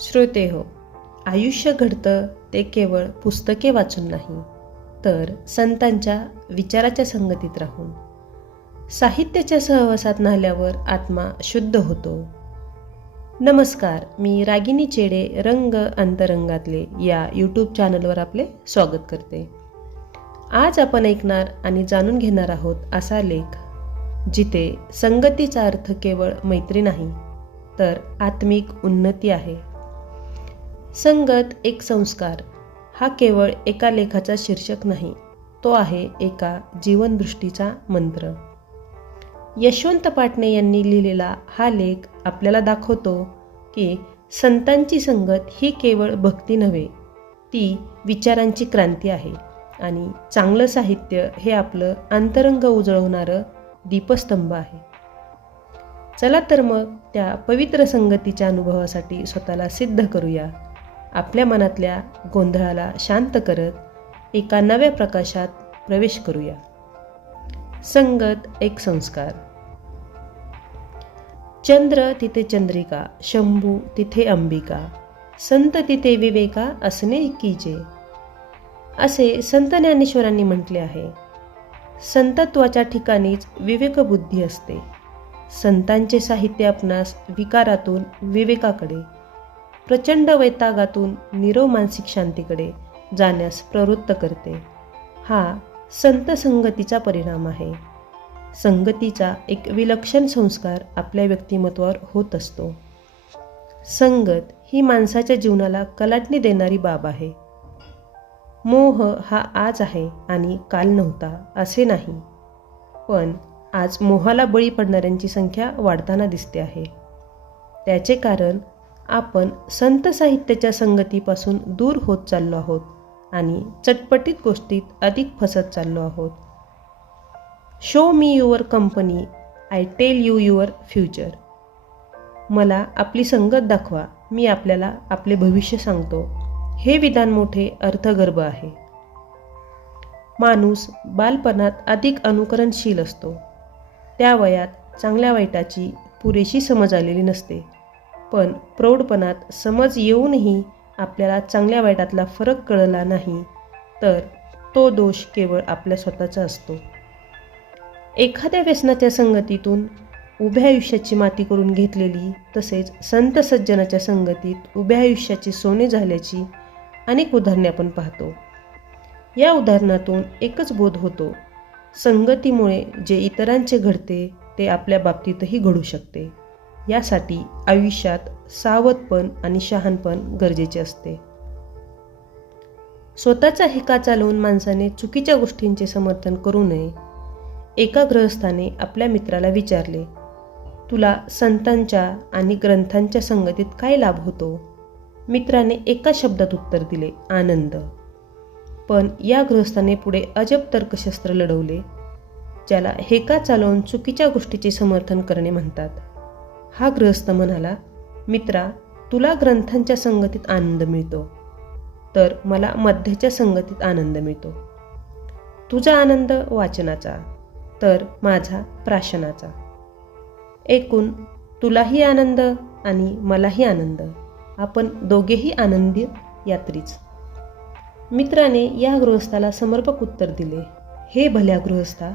श्रोते हो आयुष्य घडतं ते केवळ पुस्तके वाचून नाही तर संतांच्या विचाराच्या संगतीत राहून. साहित्याच्या सहवासात नाहल्यावर आत्मा शुद्ध होतो. नमस्कार मी रागिनी चेडे रंग अंतरंगातले या यूट्यूब चॅनलवर आपले स्वागत करते. आज आपण ऐकणार आणि जाणून घेणार आहोत असा लेख जिथे संगतीचा अर्थ केवळ मैत्री नाही तर आत्मिक उन्नती आहे. संगत एक संस्कार. हा केवळ एका लेखाचा शीर्षक नाही तो आहे एका जीवनदृष्टीचा मंत्र. यशवंत पाटणे यांनी लिहिलेला हा लेख आपल्याला दाखवतो की संतांची संगत ही केवळ भक्ती नव्हे ती विचारांची क्रांती आहे आणि चांगलं साहित्य हे आपलं अंतरंग उजळवणारं दीपस्तंभ आहे. चला तर मग त्या पवित्र संगतीच्या अनुभवासाठी स्वतःला सिद्ध करूया. आपल्या मनातल्या गोंधळाला शांत करत एका नव्या प्रकाशात प्रवेश करूया. संगत एक संस्कार. चंद्र तिथे चंद्रिका शंभू तिथे अंबिका संत तिथे विवेका असणे कीजे असे संत ज्ञानेश्वरांनी म्हटले आहे संतत्वाच्या ठिकाणीच विवेकबुद्धी असते. संतांचे साहित्य आपणास विकारातून विवेकाकडे प्रचंड वैतागातून निरव मानसिक शांतीकडे जाण्यास प्रवृत्त करते. हा संत संगतीचा परिणाम आहे. संगतीचा एक विलक्षण संस्कार आपल्या व्यक्तिमत्वावर होत असतो. संगत ही माणसाच्या जीवनाला कलाटणी देणारी बाब आहे. मोह हा आज आहे आणि काल नव्हता असे नाही. पण आज मोहाला बळी पडणाऱ्यांची संख्या वाढताना दिसते आहे. त्याचे कारण आपण संत साहित्याच्या संगतीपासून दूर होत चाललो आहोत आणि चटपटीत गोष्टीत अधिक फसत चाललो आहोत. Show me your company I tell you your future मला आपली संगत दाखवा मी आपल्याला आपले भविष्य सांगतो. हे विधान मोठे अर्थगर्भ आहे. माणूस बालपणात अधिक अनुकरणशील असतो. त्या वयात चांगल्या वाईटाची पुरेशी समज आलेली नसते. पण प्रौढपणात समज येऊनही आपल्याला चांगल्या वाईटातला फरक कळला नाही तर तो दोष केवळ आपल्या स्वतःचा असतो. एखाद्या व्यसनाच्या संगतीतून उभ्या आयुष्याची माती करून घेतलेली तसेच संत सज्जनाच्या संगतीत उभ्या आयुष्याचे सोने झाल्याची अनेक उदाहरणे आपण पाहतो. या उदाहरणातून एकच बोध होतो संगतीमुळे जे इतरांचे घडते ते आपल्या बाबतीतही घडू शकते. यासाठी आयुष्यात सावधपण आणि शहाणपण गरजेचे असते. स्वतःचा हिका चालवून माणसाने चुकीच्या गोष्टींचे समर्थन करू नये. एका ग्रहस्थाने आपल्या मित्राला विचारले तुला संतांच्या आणि ग्रंथांच्या संगतीत काय लाभ होतो? मित्राने एका शब्दात उत्तर दिले आनंद. पण या ग्रहस्थाने पुढे अजब तर्कशस्त्र लढवले ज्याला हेका चालवून चुकीच्या गोष्टीचे समर्थन करणे म्हणतात. हा गृहस्थ म्हणाला मित्रा तुला ग्रंथांच्या संगतीत आनंद मिळतो. तर मला मध्याच्या संगतीत आनंद मिळतो. तुझा आनंद वाचनाचा तर माझा प्राशनाचा. एकूण तुलाही आनंद आणि मलाही आनंद. आपण दोघेही आनंदी यात्रीच. मित्राने या गृहस्थाला समर्पक उत्तर दिले हे भल्या गृहस्था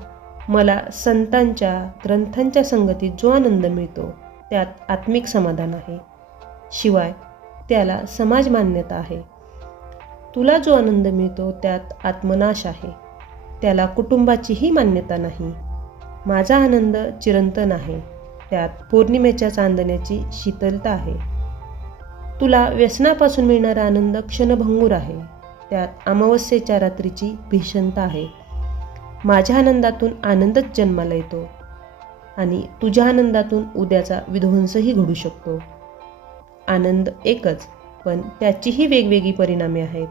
मला संतांच्या ग्रंथांच्या संगतीत जो आनंद मिळतो त्यात आत्मिक समाधान आहे. शिवाय त्याला समाज मान्यता आहे. तुला जो आनंद मिळतो त्यात आत्मनाश आहे. त्याला कुटुंबाचीही मान्यता नाही. माझा आनंद चिरंतन आहे. त्यात पौर्णिमेच्या चांदण्याची शीतलता आहे. तुला व्यसनापासून मिळणारा आनंद क्षणभंगूर आहे. त्यात अमावस्येच्या रात्रीची भीषणता आहे. माझ्या आनंदातून आनंदच जन्माला येतो. आणि तुझ्या आनंदातून उद्याचा विध्वंसही घडू शकतो. आनंद एकच पण त्याचीही वेगवेगळी परिणामे आहेत.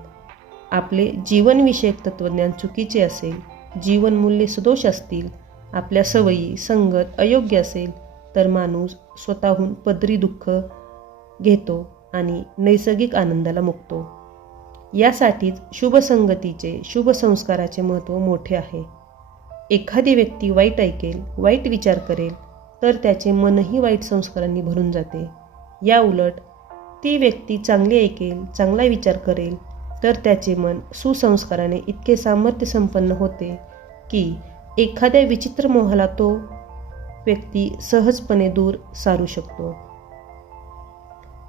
आपले जीवनविषयक तत्त्वज्ञान चुकीचे असेल जीवनमूल्ये सदोष असतील आपल्या सवयी संगत अयोग्य असेल तर माणूस स्वतःहून पदरी दुःख घेतो आणि नैसर्गिक आनंदाला मुकतो. यासाठीच शुभसंगतीचे शुभसंस्काराचे महत्त्व मोठे आहे. एखादी व्यक्ती वाईट ऐकेल वाईट विचार करेल तर त्याचे मनही वाईट संस्कारांनी भरून जाते. या उलट ती व्यक्ती चांगली ऐकेल चांगला विचार करेल तर त्याचे मन सुसंस्काराने इतके सामर्थ्य संपन्न होते की एखाद्या विचित्र मोहाला तो व्यक्ती सहजपणे दूर सारू शकतो.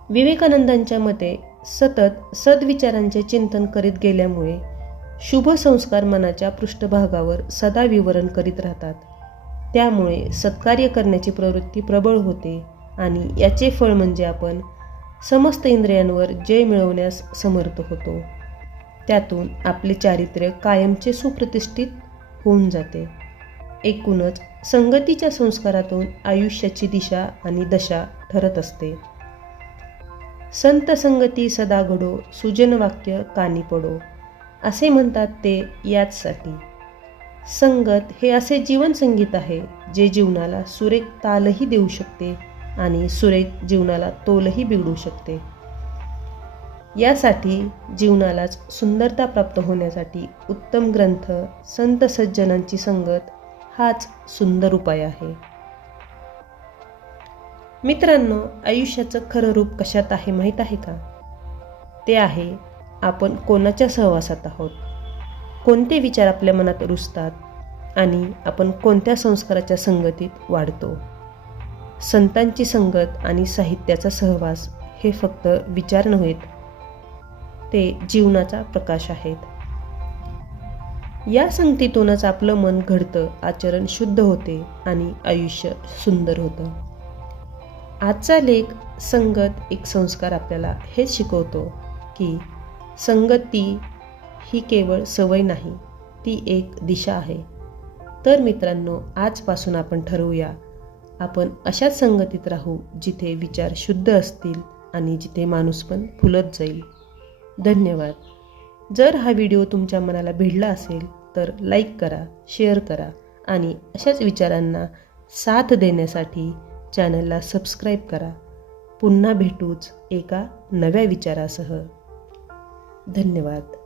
विवेकानंदांच्या मते सतत सद्विचारांचे चिंतन करीत गेल्यामुळे शुभ संस्कार मनाच्या पृष्ठभागावर सदा विवरण करीत राहतात. त्यामुळे सत्कार्य करण्याची प्रवृत्ती प्रबळ होते आणि याचे फळ म्हणजे आपण समस्त इंद्रियांवर जय मिळवण्यास समर्थ होतो. त्यातून आपले चारित्र्य कायमचे सुप्रतिष्ठित होऊन जाते. एकूणच संगतीच्या संस्कारातून आयुष्याची दिशा आणि दशा ठरत असते. संत संगती सदा घडो सुजन वाक्य कानी पडो. असे म्हणतात ते याचसाठी. संगत हे असे जीवन संगीत आहे जे जीवनाला सुरेख तालही देऊ शकते आणि सुरेख जीवनाला तोलही बिघडू शकते. यासाठी जीवनालाच सुंदरता प्राप्त होण्यासाठी उत्तम ग्रंथ संत सज्जनांची संगत हाच सुंदर उपाय आहे. मित्रांनो आयुष्याचं खरं रूप कशात आहे माहीत आहे का? ते आहे आपण कोणाच्या सहवासात आहोत? कोणते विचार आपल्या मनात रुजतात आणि आपण कोणत्या संस्काराच्या संगतीत वाढतो? संतांची संगत आणि साहित्याचा सहवास हे फक्त विचार नव्हेत ते जीवनाचा प्रकाश आहेत. या संगतीतूनच आपलं मन घडतं आचरण शुद्ध होते आणि आयुष्य सुंदर होतं. आजचा लेख संगत एक संस्कार आपल्याला हेच शिकवतो की संगती ही केवळ सवय नाही ती एक दिशा आहे. तर मित्रांनो आजपासून आपण ठरवूया आपण अशाच संगतीत राहू जिथे विचार शुद्ध असतील आणि जिथे माणूस पण फुलत जाईल. धन्यवाद. जर हा व्हिडिओ तुमच्या मनाला भिडला असेल तर लाईक करा शेअर करा आणि अशाच विचारांना साथ देण्यासाठी चॅनलला सबस्क्राईब करा. पुन्हा भेटूच एका नव्या विचारासह. धन्यवाद.